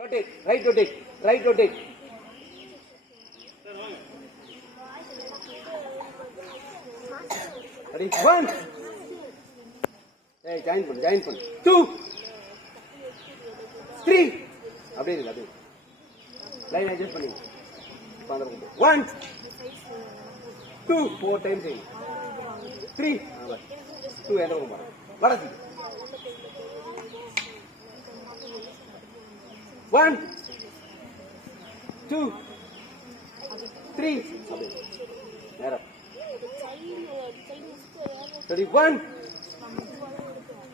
Rotate, right rotate, right rotate. Ready, 1. Hey, join pun. 2, 3. அப்படியே இருக்கு அப்படியே. லைன் அட்ஜஸ்ட் பண்ணி. 1, 2, 4 times செய்யுங்க. 3, 2 எந்த பக்கம் பாருங்க. வடக்கு. 1, 2, 3. நேரம். Ready, 1,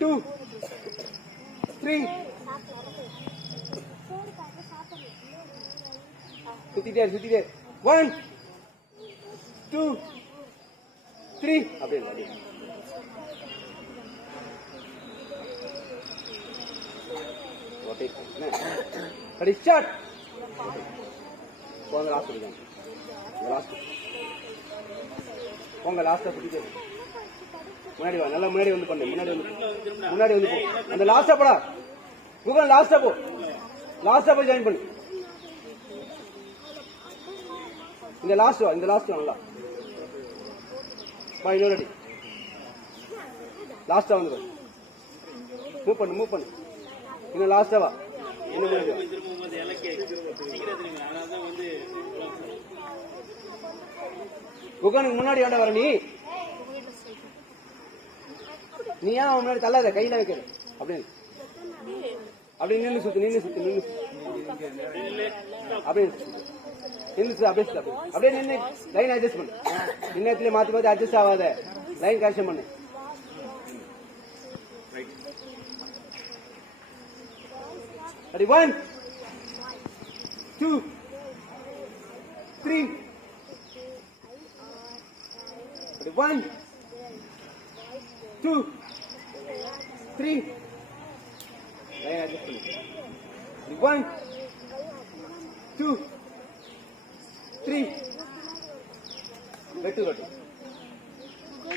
2, 3. சுத்திட்டே. 1, 2, 3. அப்படியே. Rotate. Ready, start. போங்க லாஸ்ட் எடுங்க. போங்க லாஸ்டா சுத்திட்டே. முன்னாடி வா, நல்லா முன்னாடி வந்து பண்ணு. முன்னாடி வந்து போ. அந்த லாஸ்டா போடா. குகன் லாஸ்டா போய் ஜாயின் பண்ணு. இந்த லாஸ்ட் வா நல்லா. வா இன்னொரு அடி. லாஸ்டா வந்து மூவ் பண்ணு. இன்னும் லாஸ்டா வா. இன்னும் முன்னாடி வா. குகனுக்கு முன்னாடி வேண்டாம் வர நீ ஏன் முன்னாடி தள்ளாத, கையில வைக்கிற. அப்படி நின்று சுத்து. அப்படியே நின்று லைன் அட்ஜஸ்ட் பண்ணு. இன்னத்துல மாத்தி அட்ஜஸ்ட் ஆகாத. லைன் கரெக்ஷன் பண்ணு. Ready, 1, 2, 3. Ready, 1, 2, 3. Line adjust பண்ணு. Ready, 1, 2, 3. வெட்டு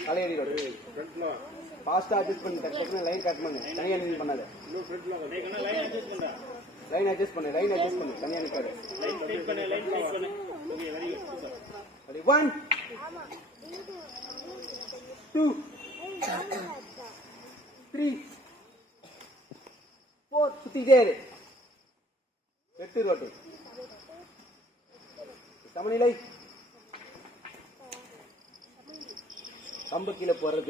தலையடி ரோடு. ஃபாஸ்டா அட்ஜஸ்ட் பண்ணு. டக்குனு லைன் கட் பண்ணு. தனியா நின்னு பண்ணாத. லைன் அட்ஜஸ்ட் பண்ணு. தனியா நிக்காத. Ready, 1, 2, 3, 4. சுத்திட்டே இரு. வெட்டு ரோட்டு. சமநிலை. கம்பு கீழே போறது.